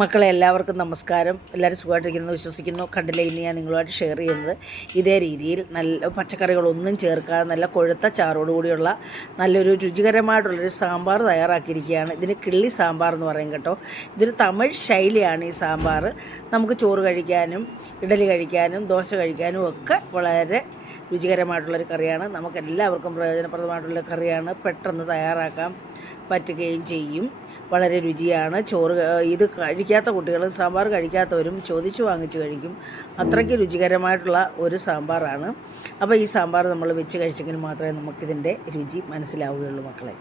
മക്കളെ എല്ലാവർക്കും നമസ്കാരം. എല്ലാവരും സുഖമായിട്ടിരിക്കുന്നു വിശ്വസിക്കുന്നു. കണ്ടില്ലേ, ഇനി ഞാൻ നിങ്ങളുമായിട്ട് ഷെയർ ചെയ്യുന്നത് ഇതേ രീതിയിൽ നല്ല പച്ചക്കറികളൊന്നും ചേർക്കാതെ നല്ല കൊഴുത്ത ചാറോടുകൂടിയുള്ള നല്ലൊരു രുചികരമായിട്ടുള്ളൊരു സാമ്പാർ തയ്യാറാക്കിയിരിക്കുകയാണ്. ഇതിന് കിള്ളി സാമ്പാർ എന്ന് പറയും കേട്ടോ. ഇതൊരു തമിഴ് ശൈലിയാണ് ഈ സാമ്പാർ. നമുക്ക് ചോറ് കഴിക്കാനും ഇഡലി കഴിക്കാനും ദോശ കഴിക്കാനും ഒക്കെ വളരെ രുചികരമായിട്ടുള്ളൊരു കറിയാണ്. നമുക്കെല്ലാവർക്കും പ്രയോജനപ്രദമായിട്ടുള്ള കറിയാണ്. പെട്ടെന്ന് തയ്യാറാക്കാൻ പറ്റുകയും ചെയ്യും. വളരെ രുചിയാണ്. ഇത് കഴിക്കാത്ത കുട്ടികൾ, സാമ്പാർ കഴിക്കാത്തവരും ചോദിച്ചു വാങ്ങിച്ച് കഴിക്കും. അത്രയ്ക്ക് രുചികരമായിട്ടുള്ള ഒരു സാമ്പാറാണ്. അപ്പോൾ ഈ സാമ്പാർ നമ്മൾ വെച്ച് കഴിച്ചെങ്കിൽ മാത്രമേ നമുക്കിതിൻ്റെ രുചി മനസ്സിലാവുകയുള്ളൂ മക്കളെ.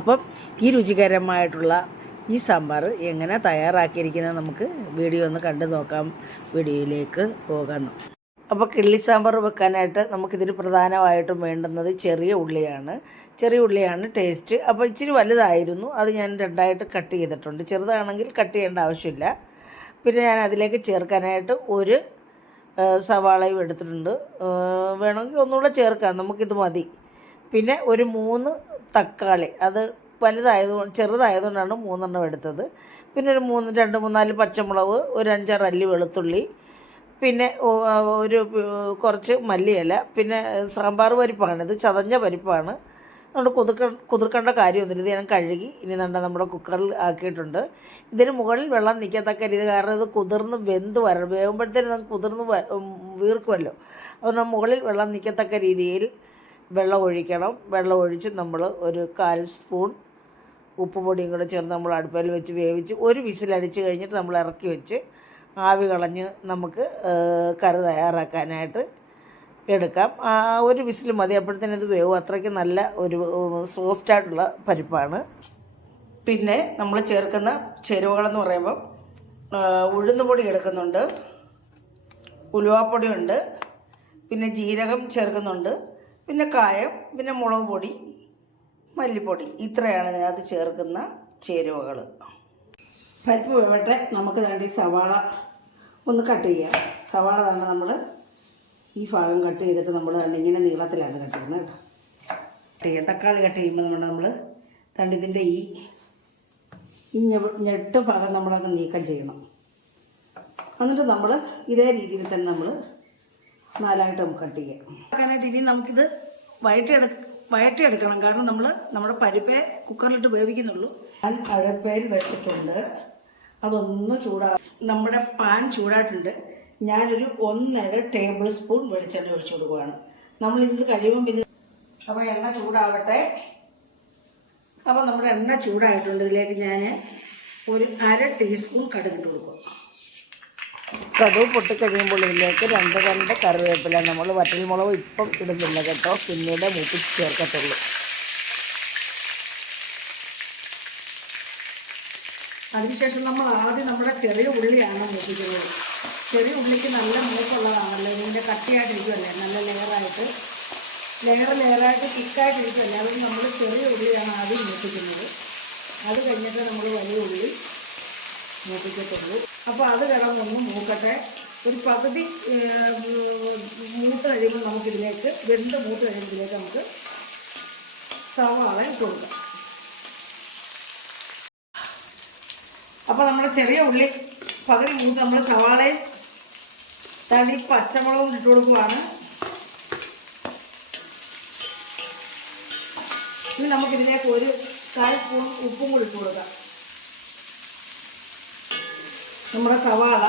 അപ്പം ഈ രുചികരമായിട്ടുള്ള ഈ സാമ്പാർ എങ്ങനെ തയ്യാറാക്കിയിരിക്കുന്നത് നമുക്ക് വീഡിയോ ഒന്ന് കണ്ടു നോക്കാം. വീഡിയോയിലേക്ക് പോകാം. അപ്പോൾ കിള്ളി സാമ്പാർ വെക്കാനായിട്ട് നമുക്കിതിന് പ്രധാനമായിട്ടും വേണ്ടുന്നത് ചെറിയ ഉള്ളിയാണ് ടേസ്റ്റ്. അപ്പോൾ ഇച്ചിരി വലുതായിരുന്നു, അത് ഞാൻ രണ്ടായിട്ട് കട്ട് ചെയ്തിട്ടുണ്ട്. ചെറുതാണെങ്കിൽ കട്ട് ചെയ്യേണ്ട ആവശ്യമില്ല. പിന്നെ ഞാൻ അതിലേക്ക് ചേർക്കാനായിട്ട് ഒരു സവാളയും എടുത്തിട്ടുണ്ട്. വേണമെങ്കിൽ ഒന്നുകൂടെ ചേർക്കാം, നമുക്കിത് മതി. പിന്നെ ഒരു 3 തക്കാളി, അത് ചെറുതായതുകൊണ്ടാണ് 3 എടുത്തത്. പിന്നെ ഒരു 2, 3, 4 പച്ചമുളക്, ഒരു 5-6 അല്ലി വെളുത്തുള്ളി, പിന്നെ ഒരു കുറച്ച് മല്ലിയില, പിന്നെ സാമ്പാർ പരിപ്പാണ്. ഇത് ചതഞ്ഞ പരിപ്പാണ്. അതുകൊണ്ട് കുതിർക്കേണ്ട കാര്യമൊന്നുമില്ല. ഇത് ഞാൻ കഴുകി ഇനി നമ്മുടെ കുക്കറിൽ ആക്കിയിട്ടുണ്ട്. ഇതിന് മുകളിൽ വെള്ളം നിൽക്കത്തക്ക രീതി, കാരണം ഇത് കുതിർന്ന് വേകുമ്പോഴത്തേനും നമുക്ക് കുതിർന്ന് വീർക്കുമല്ലോ. അതുകൊണ്ട് മുകളിൽ വെള്ളം നിൽക്കത്തക്ക രീതിയിൽ വെള്ളം ഒഴിക്കണം. വെള്ളം ഒഴിച്ച് നമ്മൾ ഒരു 1/4 സ്പൂൺ ഉപ്പ് പൊടിയും കൂടെ ചേർന്ന് നമ്മൾ അടുപ്പിൽ വെച്ച് വേവിച്ച് ഒരു വിസിലടിച്ച് കഴിഞ്ഞിട്ട് നമ്മൾ ഇറക്കി വെച്ച് ആവി കളഞ്ഞ് നമുക്ക് കറി തയ്യാറാക്കാനായിട്ട് എടുക്കാം. ഒരു വിസിൽ മതി, അപ്പോഴത്തേനും ഇത് വേവും. അത്രയ്ക്ക് നല്ല ഒരു സോഫ്റ്റായിട്ടുള്ള പരിപ്പാണ്. പിന്നെ നമ്മൾ ചേർക്കുന്ന ചേരുവകളെന്ന് പറയുമ്പോൾ ഉഴുന്നുപൊടി എടുക്കുന്നുണ്ട്, ഉലുവാപ്പൊടിയുണ്ട്, പിന്നെ ജീരകം ചേർക്കുന്നുണ്ട്, പിന്നെ കായം, പിന്നെ മുളക് പൊടി, മല്ലിപ്പൊടി. ഇത്രയാണ് ഇതിനകത്ത് ചേർക്കുന്ന ചേരുവകൾ. പരിപ്പ് വേവട്ടെ. നമുക്ക് വേണ്ടി സവാള ഒന്ന് കട്ട് ചെയ്യാം. സവാള തന്നെ നമ്മൾ ഈ ഭാഗം കട്ട് ചെയ്തിട്ട് നമ്മൾ തന്നെ ഇങ്ങനെ നീളത്തിലാണ് കട്ട് ചെയ്യുന്നത് കേട്ടോ. കട്ട് ചെയ്യാം. തക്കാളി കട്ട് ചെയ്യുമ്പോൾ നമ്മൾ ഇതിൻ്റെ ഈ ഞെട്ട് ഭാഗം നമ്മളങ്ങ് നീക്കം ചെയ്യണം. എന്നിട്ട് നമ്മൾ ഇതേ രീതിയിൽ തന്നെ നമ്മൾ 4ആയിട്ട് നമുക്ക് കട്ട് ചെയ്യാം. ആക്കാനായിട്ട് ഇനി നമുക്കിത് വഴറ്റിയെടുക്കണം. കാരണം നമ്മുടെ പരിപ്പേ കുക്കറിലിട്ട് വേവിക്കുന്നുള്ളൂ. ഞാൻ അഴപ്പയിൽ വെച്ചിട്ടുണ്ട്. അതൊന്ന് നമ്മുടെ പാൻ ചൂടായിട്ടുണ്ട്. ഞാനൊരു 1.5 ടേബിൾ സ്പൂൺ വെളിച്ചെണ്ണ ഒഴിച്ചു കൊടുക്കുകയാണ്. നമ്മൾ ഇത് കഴിയുമ്പം പിന്നെ അപ്പോൾ എണ്ണ ചൂടാവട്ടെ. അപ്പോൾ നമ്മുടെ എണ്ണ ചൂടായിട്ടുണ്ട്. ഇതിലേക്ക് ഞാൻ ഒരു 1/2 ടീസ്പൂൺ കടുകിട്ട് കൊടുക്കും. കടുക് പൊട്ടിക്കഴിയുമ്പോൾ ഇതിലേക്ക് 2 കറിവേപ്പില. നമ്മൾ വറ്റൽമുളക് ഇപ്പം ഇടുന്നില്ല കേട്ടോ, പിന്നീട് മൂപ്പിച്ച് ചേർക്കത്തുള്ളൂ. അതിനുശേഷം നമ്മൾ ആദ്യം നമ്മുടെ ചെറിയ ഉള്ളിയാണ് മൂപ്പിക്കുന്നത്. ചെറിയ ഉള്ളിക്ക് നല്ല മൂപ്പുള്ളതാണല്ലോ. ഇതിൻ്റെ കട്ടിയായിട്ടിരിക്കുമല്ലേ, നല്ല ലെയറായിട്ട് തിക്കായിട്ടിരിക്കുമല്ലേ. അതുകൊണ്ട് നമ്മൾ ചെറിയ ഉള്ളിയാണ് ആദ്യം മൂപ്പിക്കുന്നത്. അത് കഴിഞ്ഞിട്ട് നമ്മൾ വലിയ ഉള്ളി മൂപ്പിക്കത്തുള്ളൂ. അപ്പോൾ അത് കിടന്നൊന്ന് മൂക്കട്ടെ. ഒരു പകുതി മൂത്ത് കഴിയുമ്പോൾ നമുക്കിതിലേക്ക് മൂത്ത് കഴിയുമ്പോഴേക്ക് നമുക്ക് സവാള ഇട്ട് കൊടുക്കാം. അപ്പോൾ നമ്മുടെ ചെറിയ ഉള്ളി പകുതി മൂത്ത് നമ്മൾ സവാളയും പച്ചമുളകും ഇട്ട് കൊടുക്കുവാണ്. ഇനി നമുക്കിതിലേക്ക് ഒരു 1/4 സ്പൂൺ ഉപ്പും കൂടി ഇട്ട് കൊടുക്കാം. നമ്മുടെ സവാള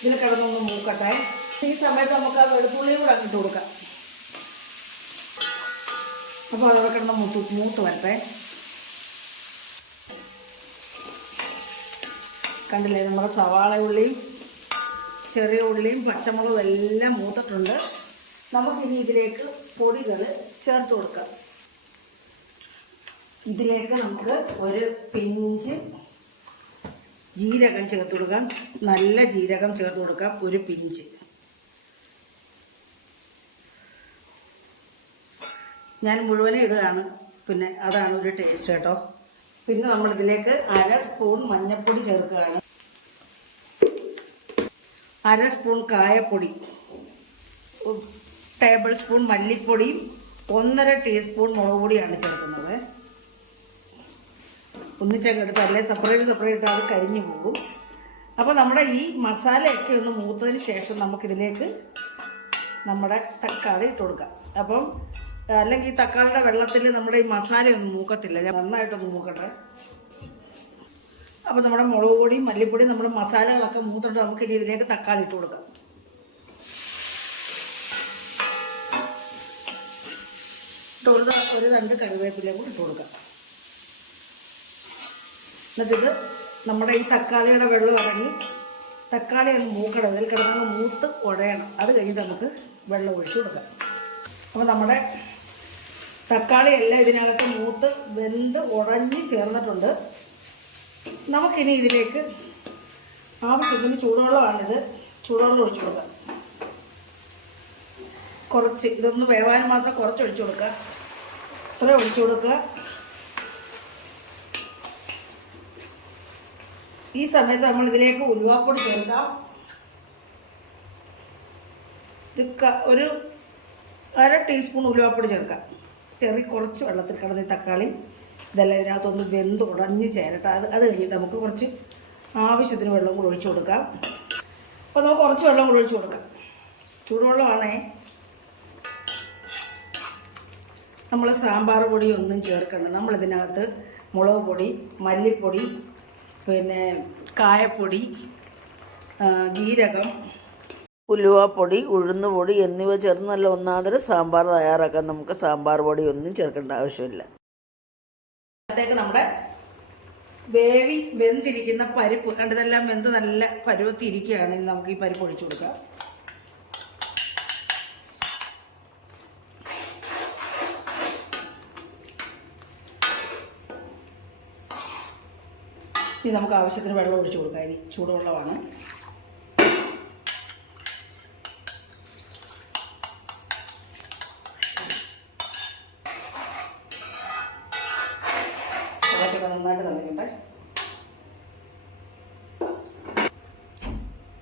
ഇതിൽ കിടന്നൊന്ന് മൂക്കട്ടെ. ഈ സമയത്ത് നമുക്ക് ആ വെളുത്തുള്ളിയും കൂടെ ഇട്ട് കൊടുക്കാം. അപ്പോൾ അതവിടെ കിടന്ന് മൂത്ത് വരട്ടെ. കണ്ടില്ലേ, നമ്മുടെ സവാള ഉള്ളിയും ചെറിയ ഉള്ളിയും പച്ചമുളകും എല്ലാം മൂത്തിട്ടുണ്ട്. നമുക്കിനി ഇതിലേക്ക് പൊടികൾ ചേർത്ത് കൊടുക്കാം. ഇതിലേക്ക് നമുക്ക് ഒരു പിഞ്ച് ജീരകം ചേർത്ത് കൊടുക്കാം. നല്ല ജീരകം ചേർത്ത് കൊടുക്കാം, ഒരു പിഞ്ച്. ഞാൻ മുഴുവനും ഇടുകയാണ്, പിന്നെ അതാണ് ഒരു ടേസ്റ്റ് കേട്ടോ. പിന്നെ നമ്മളിതിലേക്ക് 1/2 സ്പൂൺ മഞ്ഞൾപ്പൊടി ചേർക്കുകയാണ്, 1/2 സ്പൂൺ കായപ്പൊടി, ടേബിൾ സ്പൂൺ മല്ലിപ്പൊടിയും 1.5 ടീസ്പൂൺ മുളക് പൊടിയാണ് ചേർക്കുന്നത്. ഒന്നിച്ചങ്ങ് എടുത്ത് അല്ലെങ്കിൽ സെപ്പറേറ്റ് അത് കരിഞ്ഞു പോകും. അപ്പോൾ നമ്മുടെ ഈ മസാലയൊക്കെ ഒന്ന് മൂത്തതിന് ശേഷം നമുക്കിതിലേക്ക് നമ്മുടെ തക്കാളി ഇട്ട് കൊടുക്കാം. അപ്പം അല്ലെങ്കിൽ ഈ തക്കാളിയുടെ വെള്ളത്തിൽ നമ്മുടെ ഈ മസാലയൊന്നും മൂക്കത്തില്ല. ഞാൻ നന്നായിട്ടൊന്ന് മൂക്കട്ടെ. അപ്പോൾ നമ്മുടെ മുളക് പൊടി, മല്ലിപ്പൊടി, നമ്മുടെ മസാലകളൊക്കെ മൂത്തിട്ട് നമുക്കിനി ഇതിലേക്ക് തക്കാളി ഇട്ട് കൊടുക്കാം. ഒരു 2 കറിവേപ്പിലയും കൂടി ഇട്ട് കൊടുക്കാം. എന്നിട്ടിത് നമ്മുടെ ഈ തക്കാളിയുടെ വെള്ളം ഇറങ്ങി തക്കാളി അങ്ങ് മൂക്കണം. ഇതിൽ കിടന്നങ്ങ് മൂത്ത് ഉടയണം. അത് കഴിഞ്ഞിട്ട് നമുക്ക് വെള്ളം ഒഴിച്ചു കൊടുക്കാം. അപ്പോൾ നമ്മുടെ തക്കാളി എല്ലാം ഇതിനകത്ത് മൂത്ത് വെന്ത് ഉടഞ്ഞ് ചേർന്നിട്ടുണ്ട്. നമുക്കിനി ഇതിലേക്ക് ആവശ്യത്തിന് ചൂടുവെള്ളമാണിത്. ചൂടുവെള്ളം ഒഴിച്ചു കൊടുക്കാം. കുറച്ച് ഇതൊന്ന് വേവാൻ മാത്രം കുറച്ച് ഒഴിച്ചു കൊടുക്കുക. ഇത്ര ഒഴിച്ചു കൊടുക്കുക. ഈ സമയത്ത് നമ്മൾ ഇതിലേക്ക് ഉലുവാപ്പൊടി ചേർക്കാം. ഒരു 1/2 ടീസ്പൂൺ ഉലുവാപ്പൊടി ചേർക്കാം. കുറച്ച് വെള്ളത്തിൽ കിടന്ന് തക്കാളി ഇതെല്ലാം ഇതിനകത്തൊന്ന് വെന്ത് ഉടഞ്ഞ് ചേരട്ടെ. അത് കഴിഞ്ഞിട്ട് നമുക്ക് കുറച്ച് ആവശ്യത്തിന് വെള്ളം കൂടി ഒഴിച്ചു കൊടുക്കാം. അപ്പോൾ നമുക്ക് കുറച്ച് വെള്ളം കൂടി ഒഴിച്ചു കൊടുക്കാം. ചൂടുവെള്ളമാണേ. നമ്മൾ സാമ്പാർ പൊടി ഒന്നും ചേർക്കണ്ട. നമ്മളിതിനകത്ത് മുളക് പൊടി, മല്ലിപ്പൊടി, പിന്നെ കായപ്പൊടി, ജീരകം, ഉലുവാപ്പൊടി, ഉഴുന്നുപൊടി എന്നിവ ചേർന്ന് നല്ല ഒന്നാന്തരം സാമ്പാർ തയ്യാറാക്കാൻ നമുക്ക് സാമ്പാർ പൊടി ഒന്നും ചേർക്കേണ്ട ആവശ്യമില്ല. അതിലേക്ക് നമ്മുടെ വെന്തിരിക്കുന്ന പരിപ്പ് കണ്ടതെല്ലാം വെന്ത് നല്ല പരുവത്തിരിക്കുകയാണെങ്കിൽ നമുക്ക് ഈ പരിപ്പ് ഒഴിച്ചു കൊടുക്കാം. ഇനി നമുക്ക് ആവശ്യത്തിന് വെള്ളം ഒഴിച്ചു കൊടുക്കാം. ഇനി ചൂടുവെള്ളമാണ്. നന്നായിട്ട് തളിക്കട്ടെ.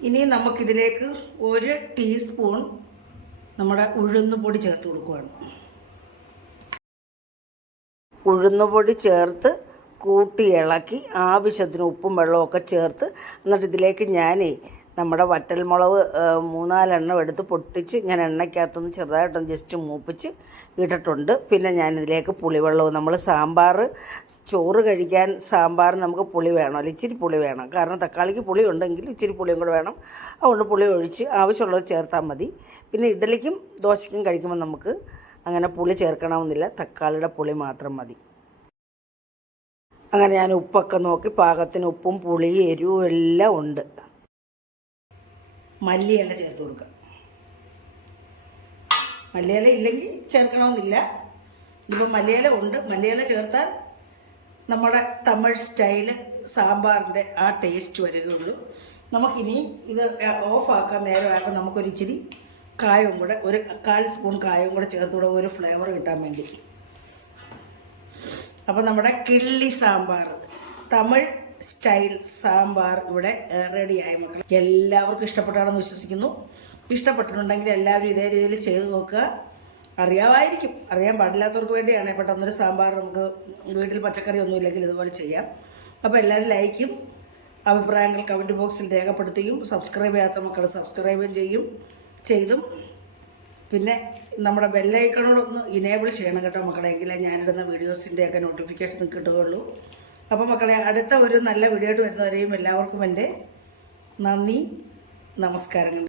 ഇനി നമുക്കിതിലേക്ക് 1 ടീസ്പൂൺ നമ്മുടെ ഉഴുന്നുപൊടി ചേർത്ത് കൊടുക്കുകയാണ്. ഉഴുന്നുപൊടി ചേർത്ത് കൂട്ടി ഇളക്കി ആവശ്യത്തിന് ഉപ്പും വെള്ളമൊക്കെ ചേർത്ത് എന്നിട്ട് ഇതിലേക്ക് നമ്മുടെ വറ്റൽമുളക് 3-4 എണ്ണം എടുത്ത് പൊട്ടിച്ച് ഞാൻ എണ്ണയ്ക്കകത്തൊന്ന് ചെറുതായിട്ടൊന്ന് ജസ്റ്റ് മൂപ്പിച്ച് ഇട്ടിട്ടുണ്ട്. പിന്നെ ഞാനിതിലേക്ക് പുളിവെള്ളവും, നമ്മൾ ചോറ് കഴിക്കാൻ സാമ്പാറിന് നമുക്ക് പുളി വേണമല്ലോ, ഇച്ചിരി പുളി വേണം. കാരണം തക്കാളിക്ക് പുളി ഉണ്ടെങ്കിൽ ഇച്ചിരി പുളിയും കൂടെ വേണം. അതുകൊണ്ട് പുളി ഒഴിച്ച് ആവശ്യമുള്ളത് ചേർത്താൽ മതി. പിന്നെ ഇഡ്ഡലിക്കും ദോശയ്ക്കും കഴിക്കുമ്പോൾ നമുക്ക് അങ്ങനെ പുളി ചേർക്കണമെന്നില്ല, തക്കാളിയുടെ പുളി മാത്രം മതി. അങ്ങനെ ഞാൻ ഉപ്പൊക്കെ നോക്കി പാകത്തിന് ഉപ്പും പുളിയും എരിവും എല്ലാം ഉണ്ട്. മല്ലിയില ചേർത്ത് കൊടുക്കുക. മല്ലിയില ഇല്ലെങ്കിൽ ചേർക്കണമെന്നില്ല. ഇതിപ്പോൾ മല്ലിയില ഉണ്ട്. മല്ലിയില ചേർത്താൽ നമ്മുടെ തമിഴ് സ്റ്റൈല് സാമ്പാറിൻ്റെ ആ ടേസ്റ്റ് വരികയുള്ളൂ. നമുക്കിനി ഇത് ഓഫാക്കാൻ നേരമായപ്പോൾ നമുക്കൊരിച്ചിരി കായവും കൂടെ, 1/4 സ്പൂൺ കായവും കൂടെ ചേർത്തുകൂടെ ഒരു ഫ്ലേവർ കിട്ടാൻ വേണ്ടി. അപ്പോൾ നമ്മുടെ കിള്ളി സാമ്പാർ, തമിഴ് സ്റ്റൈൽ സാമ്പാർ ഇവിടെ റെഡിയായി മക്കൾ. എല്ലാവർക്കും ഇഷ്ടപ്പെട്ടാണെന്ന് വിശ്വസിക്കുന്നു. ഇഷ്ടപ്പെട്ടിട്ടുണ്ടെങ്കിൽ എല്ലാവരും ഇതേ രീതിയിൽ ചെയ്ത് നോക്കുക. അറിയാമായിരിക്കും, അറിയാൻ പാടില്ലാത്തവർക്ക് വേണ്ടിയാണ്. പെട്ടെന്നൊരു സാമ്പാർ നമുക്ക് വീട്ടിൽ പച്ചക്കറി ഒന്നും ഇല്ലെങ്കിൽ ഇതുപോലെ ചെയ്യാം. അപ്പോൾ എല്ലാവരും ലൈക്കും അഭിപ്രായങ്ങൾ കമൻറ്റ് ബോക്സിൽ രേഖപ്പെടുത്തുകയും സബ്സ്ക്രൈബ് ചെയ്യാത്ത മക്കൾ സബ്സ്ക്രൈബും ചെയ്തും പിന്നെ നമ്മുടെ ബെല്ലൈക്കണോടൊന്ന് ഇനേബിൾ ചെയ്യണം കേട്ടോ മക്കളെ. എങ്കിലേ ഞാനിടുന്ന വീഡിയോസിൻ്റെയൊക്കെ നോട്ടിഫിക്കേഷൻ കിട്ടുകയുള്ളൂ. അപ്പോൾ മക്കളെ, അടുത്ത ഒരു നല്ല വീഡിയോ ആയിട്ട് വരുന്നവരെയും എല്ലാവർക്കും എൻ്റെ നന്ദി, നമസ്കാരങ്ങൾ.